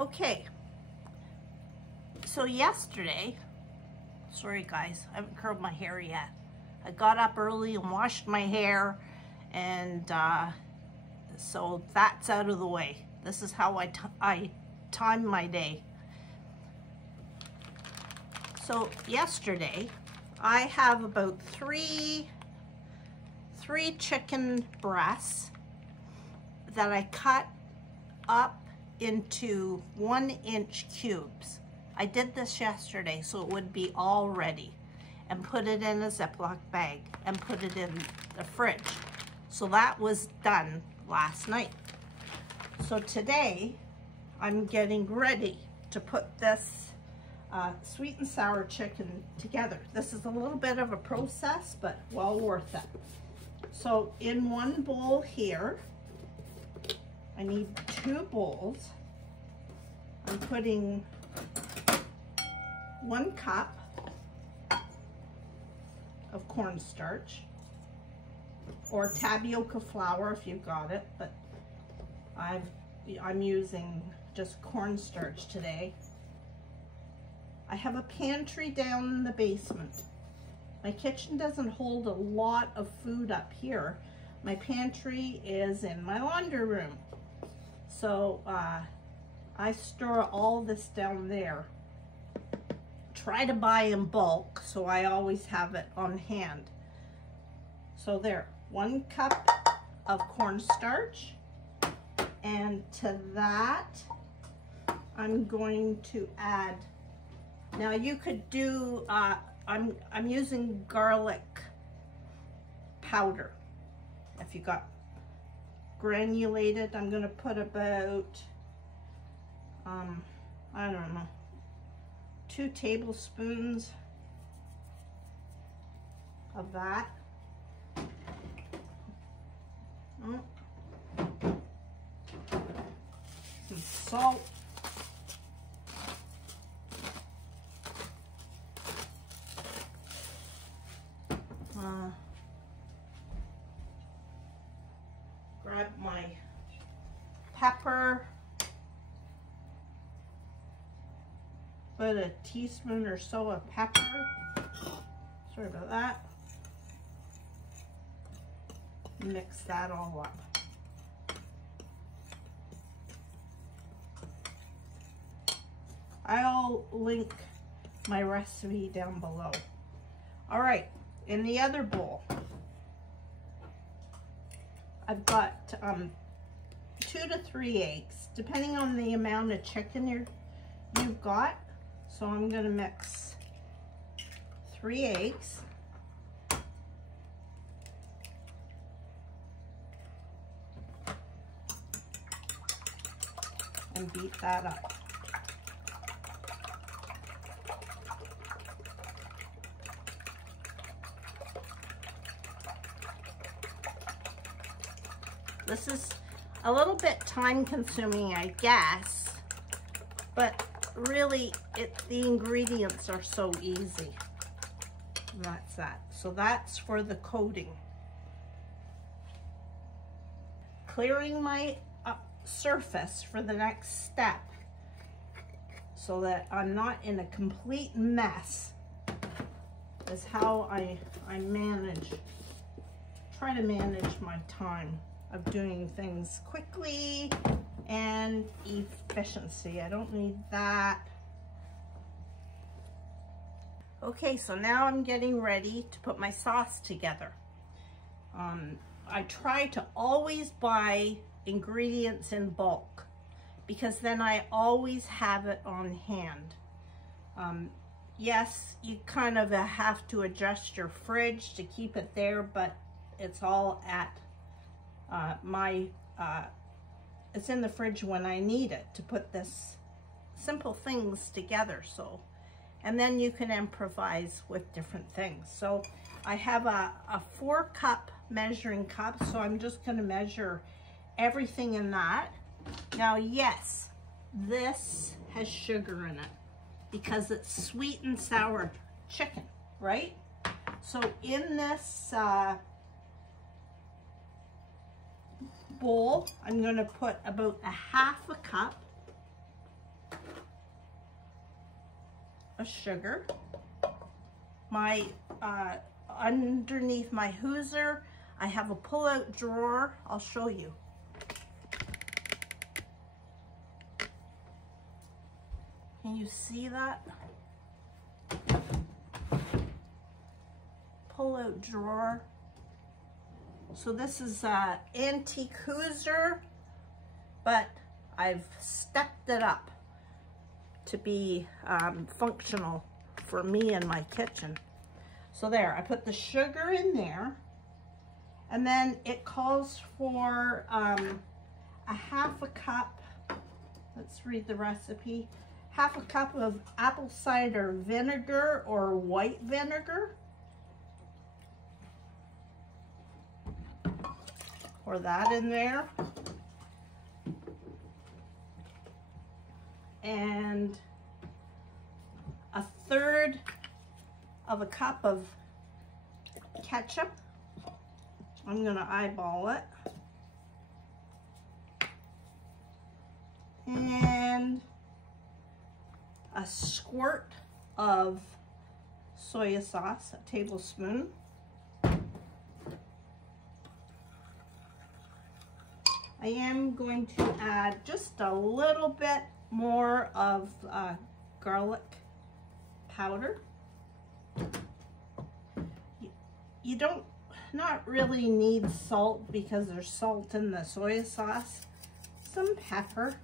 Okay, so yesterday, sorry guys, I haven't curled my hair yet. I got up early and washed my hair, and so that's out of the way. This is how I time my day. So yesterday, I have about three chicken breasts that I cut up into 1-inch cubes. I did this yesterday so it would be all ready, and put it in a Ziploc bag and put it in the fridge. So that was done last night. So today I'm getting ready to put this sweet and sour chicken together. This is a little bit of a process, but well worth it. So in one bowl here, I need 2 bowls. I'm putting 1 cup of cornstarch, or tapioca flour if you've got it, but I'm using just cornstarch today. I have a pantry down in the basement. My kitchen doesn't hold a lot of food up here. My pantry is in my laundry room. So I store all this down there. Try to buy in bulk, so I always have it on hand. So there, 1 cup of cornstarch, and to that I'm going to add, now you could do, I'm using garlic powder. If you got granulated, I'm going to put about, I don't know, 2 tablespoons of that. Some salt. Grab my pepper. Put a teaspoon or so of pepper. Sorry about that. Mix that all up. I'll link my recipe down below. All right, in the other bowl, I've got 2 to 3 eggs, depending on the amount of chicken you've got. So I'm going to mix 3 eggs. And beat that up. This is a little bit time consuming, I guess, but really the ingredients are so easy. And that's that. So that's for the coating. Clearing my surface for the next step so that I'm not in a complete mess is how I try to manage my time of doing things quickly and efficiency. I don't need that. Okay, so now I'm getting ready to put my sauce together. I try to always buy ingredients in bulk because then I always have it on hand. Yes, you kind of have to adjust your fridge to keep it there, but it's all at it's in the fridge when I need it to put this simple things together. So, and then you can improvise with different things. So I have a 4-cup measuring cup, so I'm just going to measure everything in that. Now, yes, this has sugar in it because it's sweet and sour chicken, right? So in this bowl, I'm going to put about a 1/2 cup of sugar. My underneath my hooser, I have a pull-out drawer. I'll show you. Can you see that? Pull-out drawer. So this is an antique hooser, but I've stepped it up to be functional for me in my kitchen. So there, I put the sugar in there, and then it calls for a half a cup, let's read the recipe, half a cup of apple cider vinegar or white vinegar. Pour that in there. And a third of a cup of ketchup. I'm gonna eyeball it. And a squirt of soy sauce, a tablespoon. I am going to add just a little bit more of garlic powder. You don't not really need salt because there's salt in the soy sauce. Some pepper.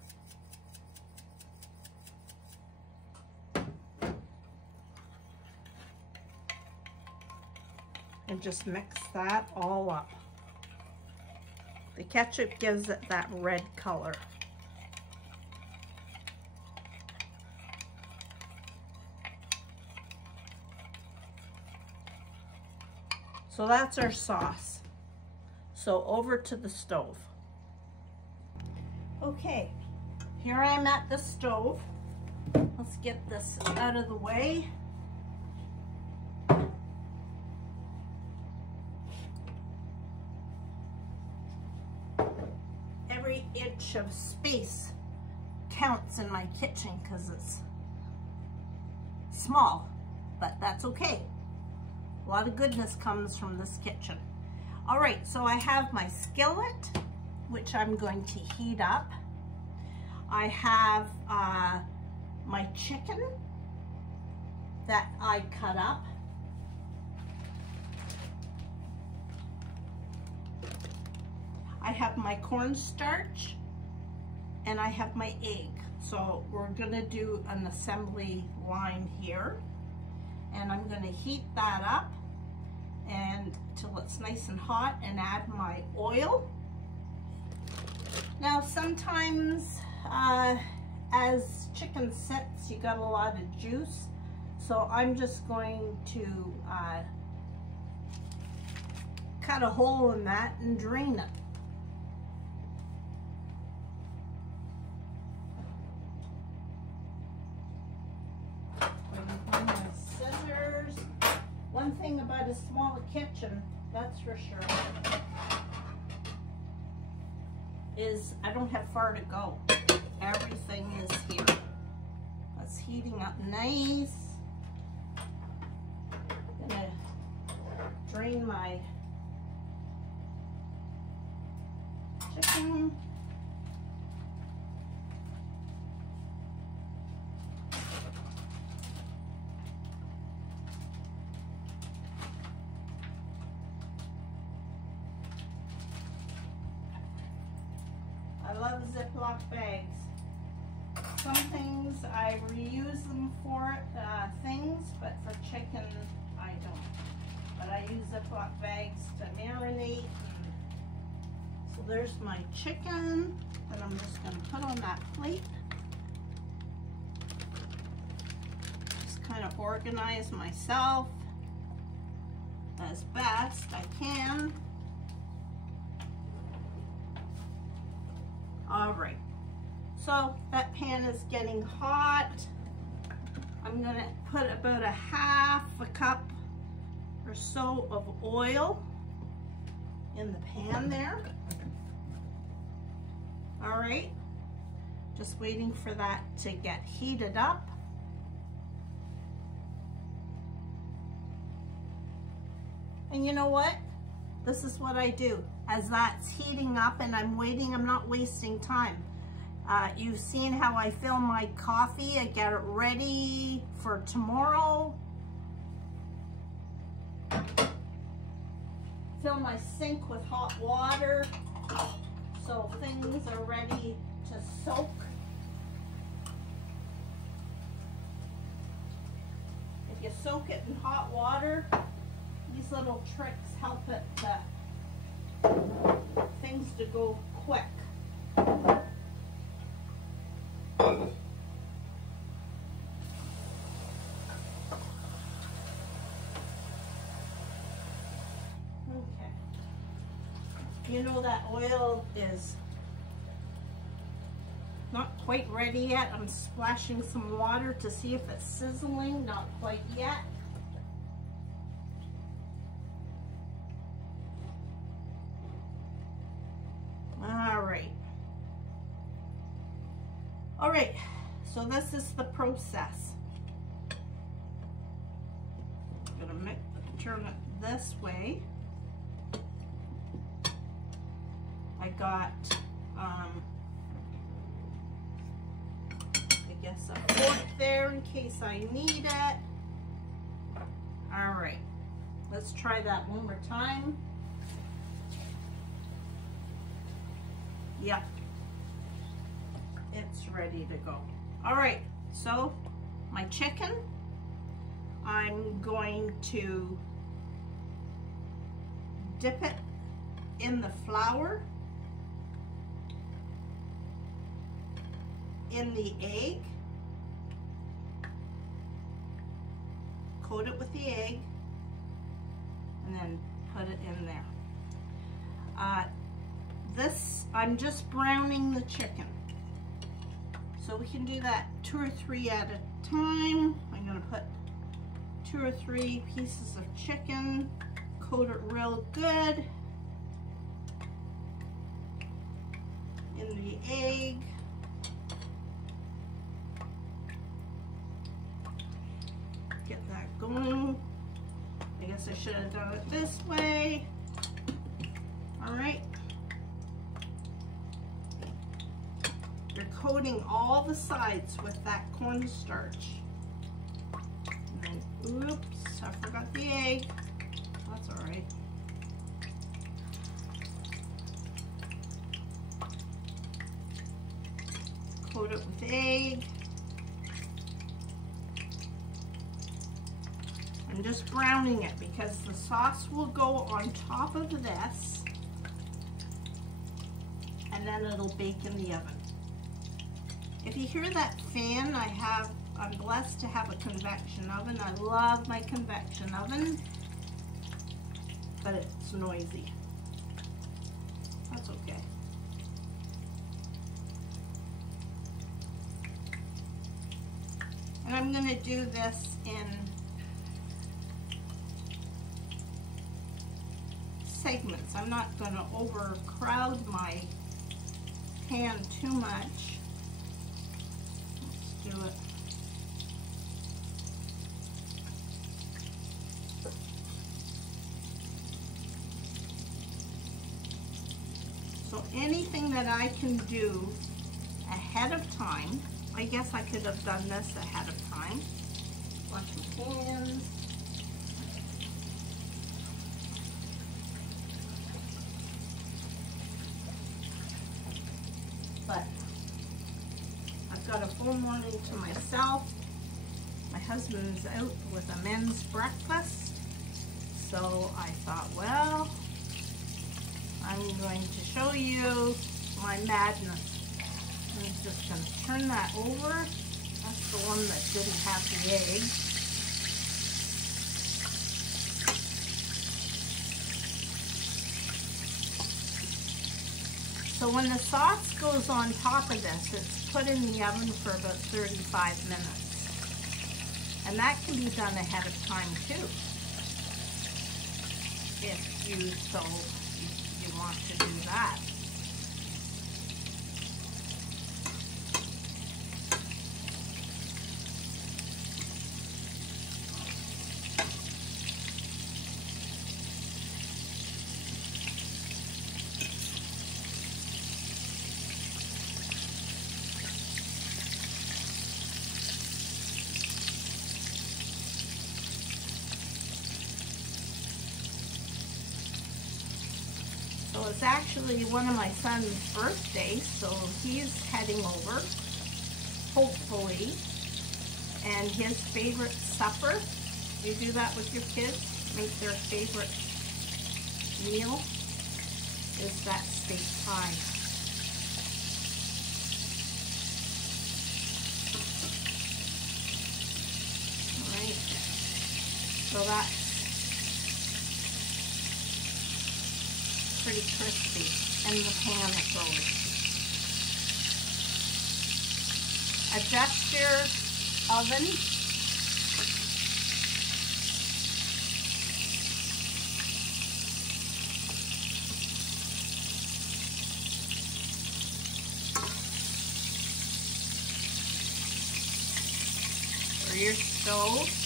And just mix that all up. The ketchup gives it that red color. So that's our sauce. So over to the stove. Okay, here I'm at the stove. Let's get this out of the way. Every inch of space counts in my kitchen because it's small, but that's okay. A lot of goodness comes from this kitchen. All right, so I have my skillet, which I'm going to heat up. I have my chicken that I cut up. I have my cornstarch, and I have my egg. So we're gonna do an assembly line here. And I'm gonna heat that up and till it's nice and hot, and add my oil. Now sometimes as chicken sits, you got a lot of juice. So I'm just going to cut a hole in that and drain it. One thing about a small kitchen, that's for sure, is I don't have far to go. Everything is here. That's heating up nice. Gonna drain my chicken. I love Ziploc bags. Some things I reuse them for things, but for chicken I don't. But I use Ziploc bags to marinate. So there's my chicken that I'm just going to put on that plate. Just kind of organize myself as best I can. All right, so that pan is getting hot. I'm gonna put about a half a cup or so of oil in the pan there. All right, just waiting for that to get heated up. And you know what? This is what I do. As that's heating up and I'm waiting, I'm not wasting time. You've seen how I fill my coffee. I get it ready for tomorrow. Fill my sink with hot water so things are ready to soak. If you soak it in hot water, these little tricks help it things to go quick. You know that oil is not quite ready yet. I'm splashing some water to see if it's sizzling. Not quite yet. All right, so this is the process. I'm gonna turn it this way. I got, I guess a fork there in case I need it. All right, let's try that one more time. Yep, it's ready to go. All right, so my chicken, I'm going to dip it in the flour, in the egg, coat it with the egg, and then put it in there. This, I'm just browning the chicken. So we can do that 2 or 3 at a time. I'm gonna put 2 or 3 pieces of chicken, coat it real good in the egg. Get that going. I guess I should have done it this way. All right. You're coating all the sides with that cornstarch. And then, oops, I forgot the egg. That's all right. Coat it with egg. I'm just browning it because the sauce will go on top of this and then it'll bake in the oven. If you hear that fan, I'm blessed to have a convection oven. I love my convection oven, but it's noisy. That's okay. And I'm gonna do this in segments. I'm not gonna overcrowd my pan too much. Do it. So anything that I can do ahead of time, I guess I could have done this ahead of time. Wash my hands. But I've got a full morning to myself. My husband's out with a men's breakfast. So I thought, well, I'm going to show you my madness. I'm just going to turn that over. That's the one that didn't have the egg. So when the sauce goes on top of this, it's put in the oven for about 35 minutes. And that can be done ahead of time too, if you want to do that. it's actually one of my son's birthdays, so he's heading over, hopefully. And his favorite supper, you do that with your kids, make their favorite meal, is that steak pie. Alright, so that's pretty crispy in the pan it goes. Adjust your oven. Or your stove.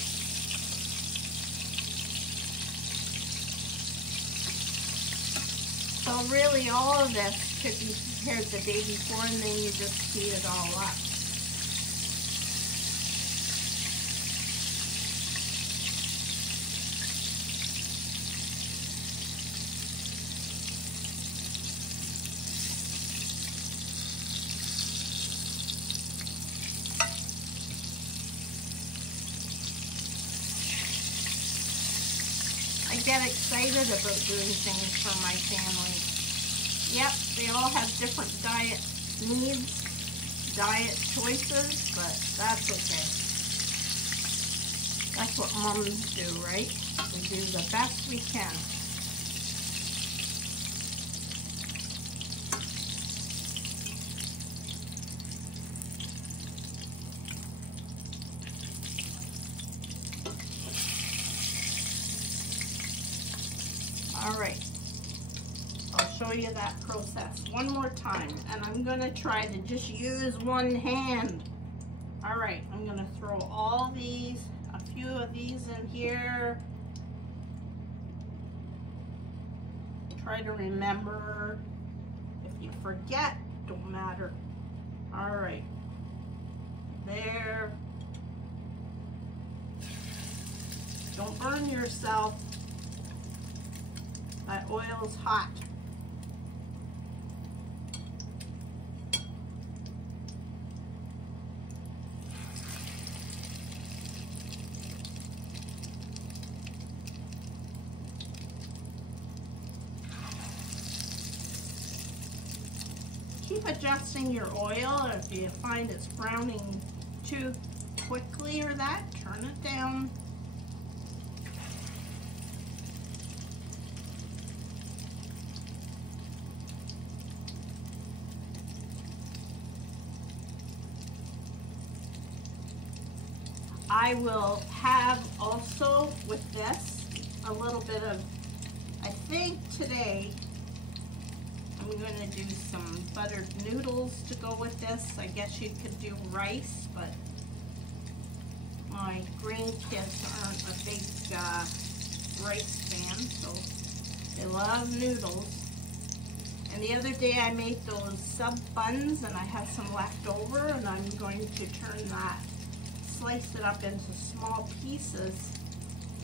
So really all of this could be prepared the day before and then you just heat it all up. I get excited about doing things for my family. Yep, they all have different diet needs, diet choices, but that's okay. That's what moms do, right? We do the best we can. All right, I'll show you that process one more time, and I'm gonna try to just use one hand. All right, I'm gonna throw all these, a few of these in here. Try to remember. If you forget, don't matter. All right, there. Don't burn yourself. That oil's hot. Keep adjusting your oil. If you find it's browning too quickly or that, turn it down. I will have also with this a little bit of, I think today I'm going to do some buttered noodles to go with this. I guess you could do rice, but my grandkids aren't a big rice fan, so they love noodles. And the other day I made those sub buns and I have some left over, and I'm going to turn that, slice it up into small pieces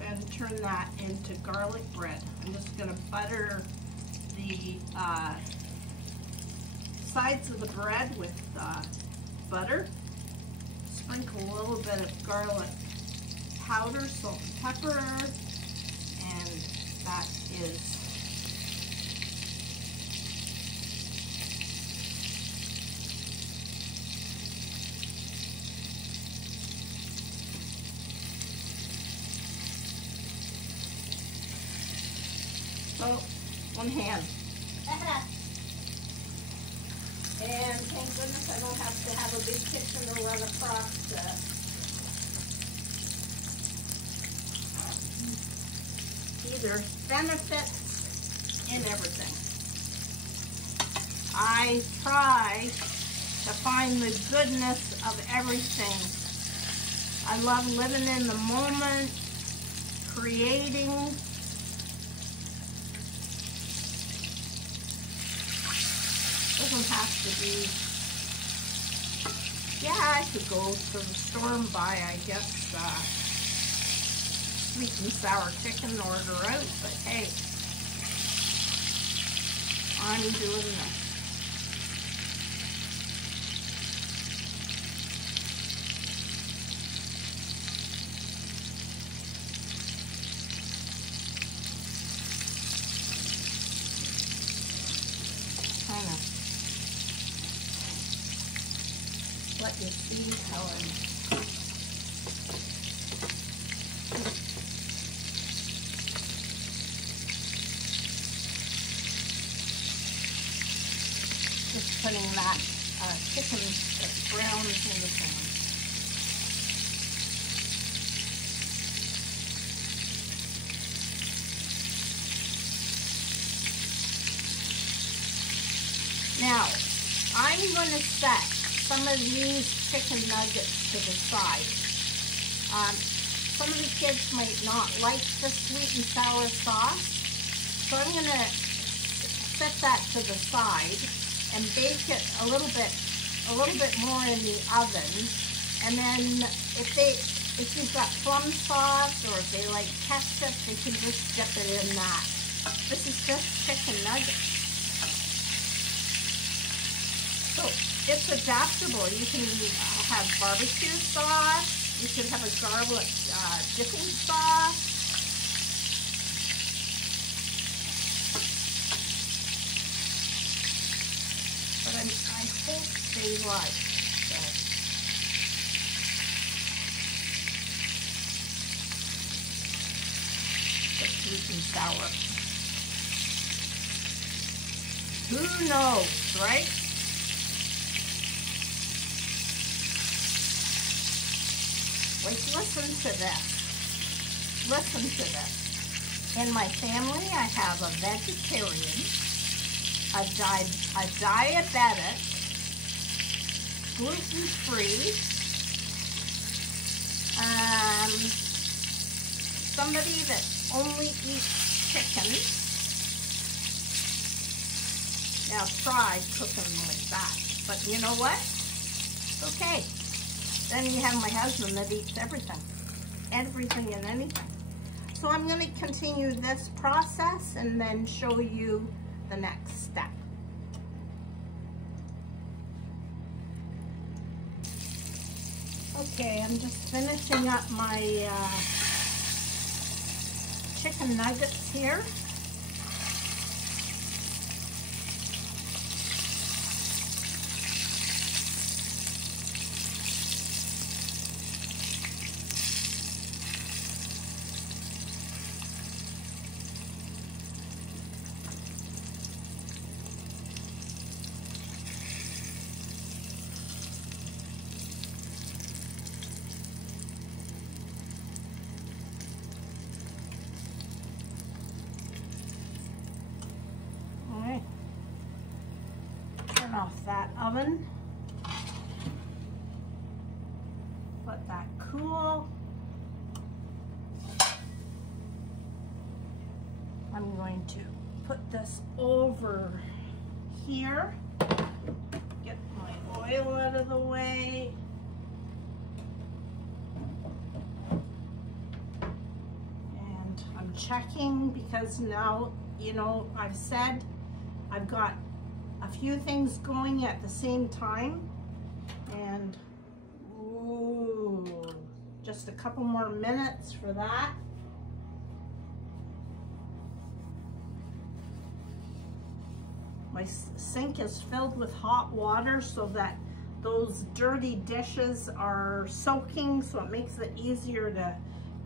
and turn that into garlic bread. I'm just going to butter the sides of the bread with butter, sprinkle a little bit of garlic powder, salt and pepper, and that is so one hand. And thank goodness I don't have to have a big kitchen to run across either. Benefits in everything. I try to find the goodness of everything. I love living in the moment, creating. Doesn't have to be, yeah, I could go to the store and buy, I guess, sweet and sour chicken, order out, but hey, I'm doing this. Kind of let you see how I'm just putting that chicken that's browned in the pan. Now, I'm going to set some of these chicken nuggets to the side. Some of the kids might not like the sweet and sour sauce, so I'm going to set that to the side and bake it a little bit more in the oven. And then if you've got plum sauce or if they like ketchup, they can just dip it in that. This is just chicken nuggets. So it's adaptable. You can have barbecue sauce. You can have a garlic dipping sauce. But I hope they like the sweet and sour. Who knows, right? Like, listen to this. Listen to this. In my family, I have a vegetarian, a diabetic, gluten-free, somebody that only eats chicken. Now try cooking like that. But you know what? Okay. Then you have my husband that eats everything. Everything and anything. So I'm going to continue this process and then show you the next step. Okay, I'm just finishing up my chicken nuggets here. Off that oven, let that cool. I'm going to put this over here, get my oil out of the way. And I'm checking because now, you know, I've said I've got a few things going at the same time, and ooh, just a couple more minutes for that. My sink is filled with hot water so that those dirty dishes are soaking, so it makes it easier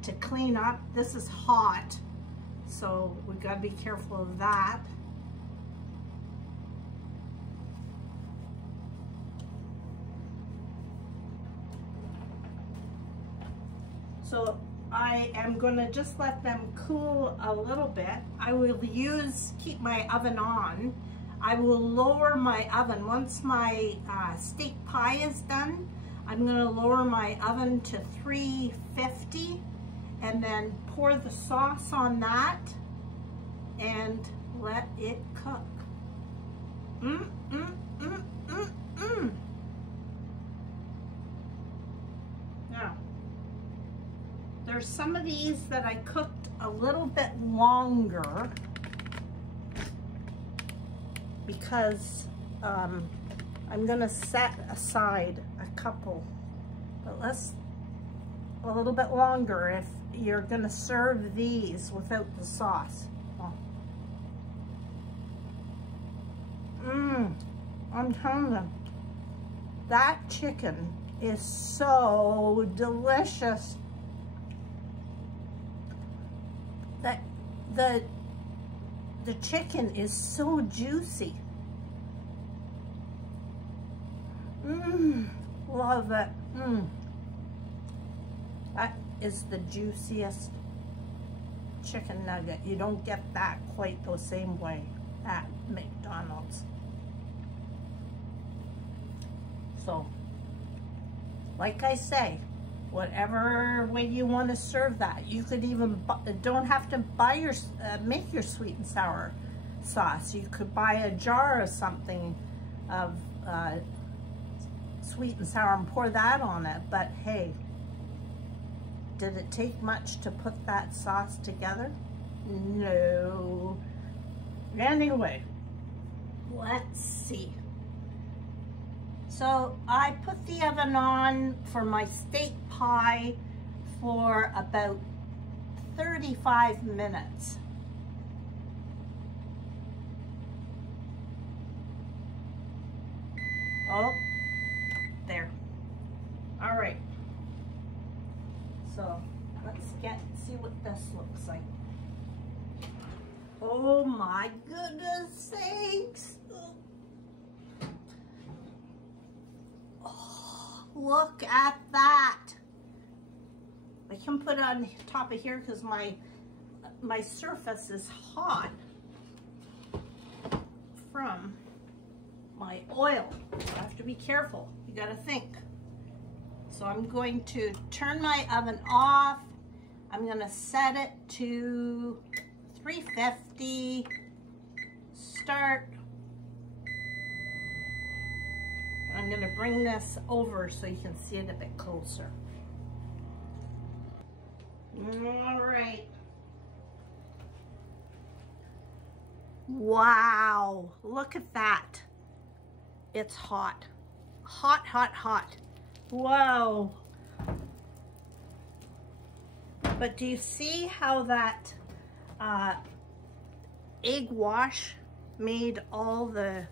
to clean up. This is hot, so we've got to be careful of that. So I am going to just let them cool a little bit. I will keep my oven on. I will lower my oven. Once my steak pie is done, I'm going to lower my oven to 350 and then pour the sauce on that and let it cook. Now, there's some of these that I cooked a little bit longer. because I'm gonna set aside a couple, but let's a little bit longer if you're gonna serve these without the sauce. Oh. I'm telling you, that chicken is so delicious. That the chicken is so juicy. Love it. That is the juiciest chicken nugget. You don't get that quite the same way at McDonald's. So, like I say, whatever way you want to serve that, you could even don't have to buy your make your sweet and sour sauce. You could buy a jar of something of sweet and sour and pour that on it. But hey, did it take much to put that sauce together? No. Anyway, let's see. So I put the oven on for my steak pie for about 35 minutes. Oh, there. All right. So let's see what this looks like. Oh my goodness sakes. Oh, look at that. I can put it on top of here because my surface is hot from my oil. I have to be careful. You gotta think. So I'm going to turn my oven off. I'm gonna set it to 350. Start. I'm gonna bring this over so you can see it a bit closer. All right. Wow, look at that. It's hot. Hot, hot, hot. Whoa. But do you see how that egg wash made all the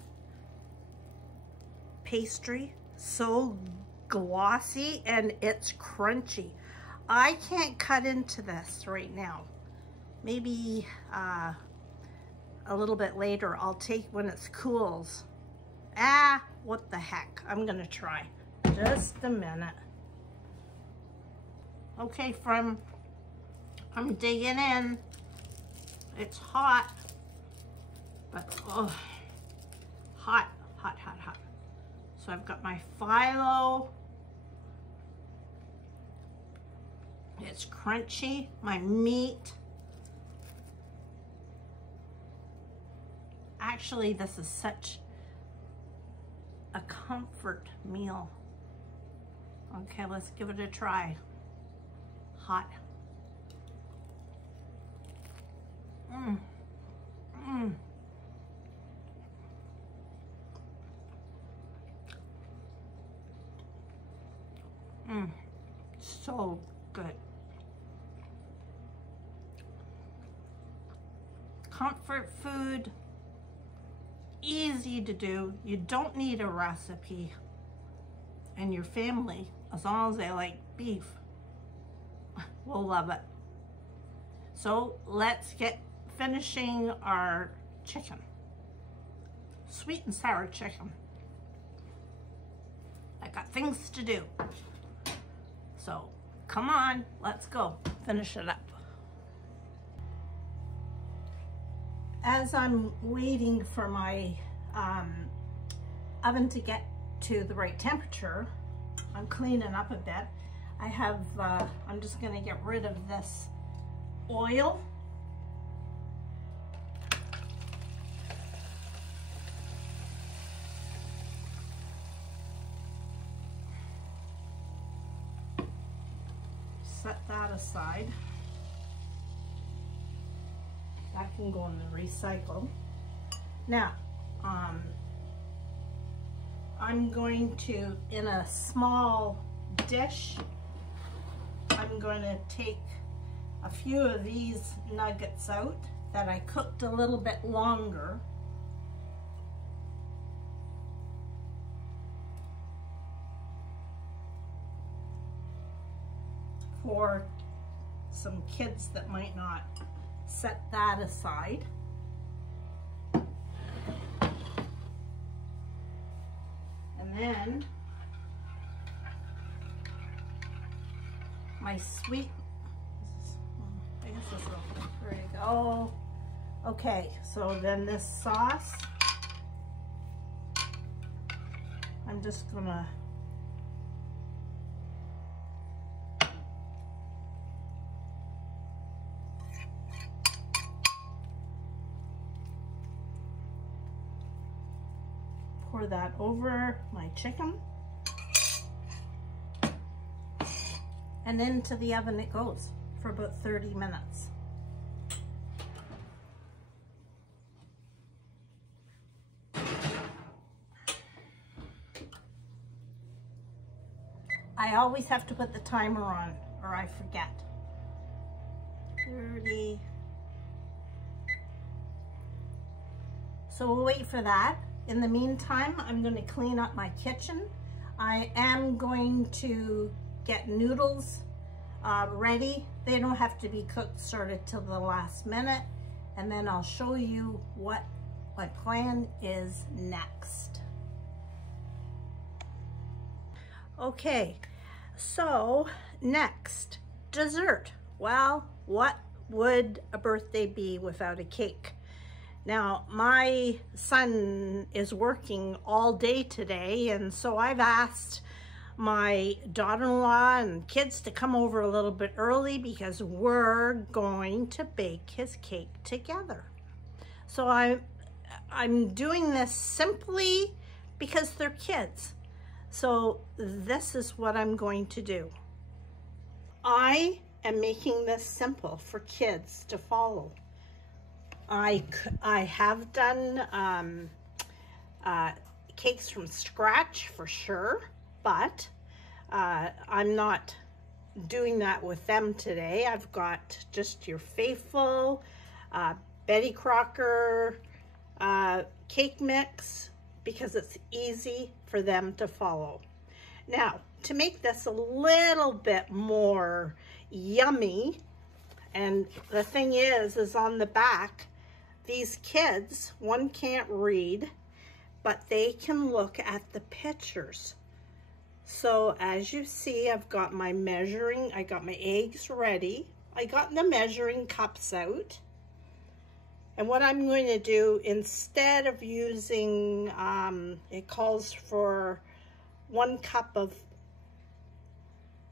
pastry so glossy and it's crunchy? I can't cut into this right now. Maybe a little bit later. I'll take when it cools. What the heck? I'm gonna try. Just a minute. Okay, I'm digging in. It's hot, but oh, hot, hot, hot, hot. So I've got my phyllo. It's crunchy, my meat. Actually, this is such a comfort meal. Okay, let's give it a try. Hot. So good. Comfort food, easy to do. You don't need a recipe. And your family, as long as they like beef, will love it. So let's get finishing our chicken. Sweet and sour chicken. I got things to do. So come on, let's go finish it up. As I'm waiting for my oven to get to the right temperature, I'm cleaning up a bit. I have, I'm just gonna get rid of this oil. Set that aside. That can go in the recycle. Now, I'm going to, in a small dish, I'm going to take a few of these nuggets out that I cooked a little bit longer. For some kids that might not set that aside. And then my sweet, I guess this will, there you go. Okay, so then this sauce, I'm just gonna pour that over my chicken, and into the oven it goes for about 30 minutes. I always have to put the timer on or I forget. 30. So we'll wait for that. In the meantime, I'm going to clean up my kitchen. I am going to get noodles ready. They don't have to be cooked sort of till the last minute. And then I'll show you what my plan is next. Okay, so next, dessert. Well, what would a birthday be without a cake? Now, my son is working all day today, and so I've asked my daughter-in-law and kids to come over a little bit early because we're going to bake his cake together. So I'm doing this simply because they're kids. So this is what I'm going to do. I am making this simple for kids to follow. I have done cakes from scratch for sure, but I'm not doing that with them today. I've got just your faithful Betty Crocker cake mix because it's easy for them to follow. Now, to make this a little bit more yummy, and the thing is on the back, these kids, one can't read, but they can look at the pictures. So as you see, I've got my measuring, I got my eggs ready. I got the measuring cups out. And what I'm going to do, instead of using, it calls for 1 cup of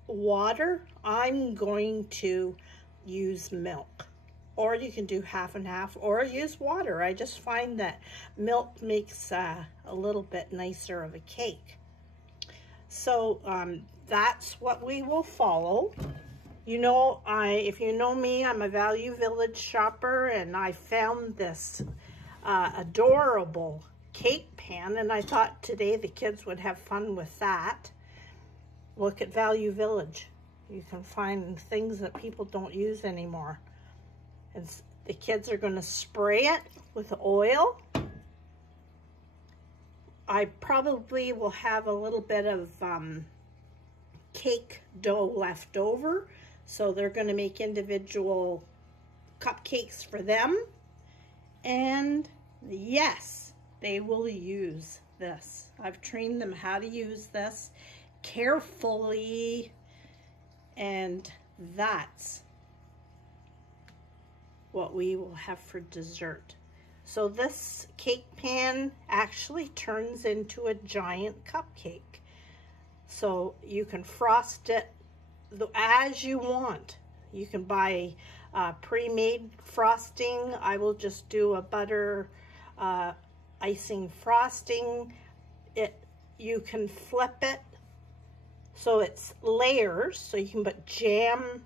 water, I'm going to use milk. Or you can do half and half, or use water. I just find that milk makes a little bit nicer of a cake. So that's what we will follow. You know, if you know me, I'm a Value Village shopper, and I found this adorable cake pan, and I thought today the kids would have fun with that. Look at Value Village. You can find things that people don't use anymore. And the kids are going to spray it with oil. I probably will have a little bit of cake dough left over. So they're going to make individual cupcakes for them. And yes, they will use this. I've trained them how to use this carefully. And that's what we will have for dessert. So this cake pan actually turns into a giant cupcake. So you can frost it as you want. You can buy pre-made frosting. I will just do a butter icing frosting. You can flip it so it's layers, so you can put jam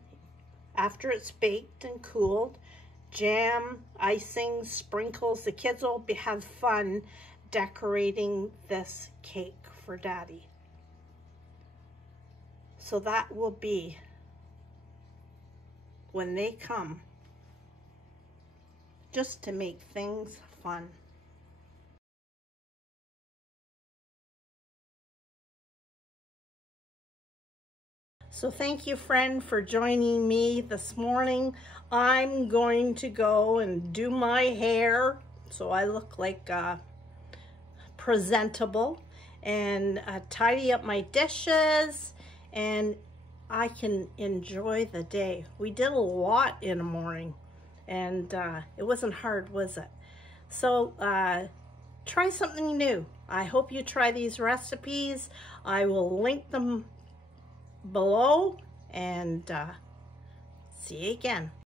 after it's baked and cooled. Jam, icing, sprinkles. The kids will have fun decorating this cake for Daddy. So that will be when they come, just to make things fun. So thank you, friend, for joining me this morning. I'm going to go and do my hair so I look like presentable, and tidy up my dishes, and I can enjoy the day. We did a lot in the morning, and it wasn't hard, was it? So try something new. I hope you try these recipes. I will link them below, and see you again.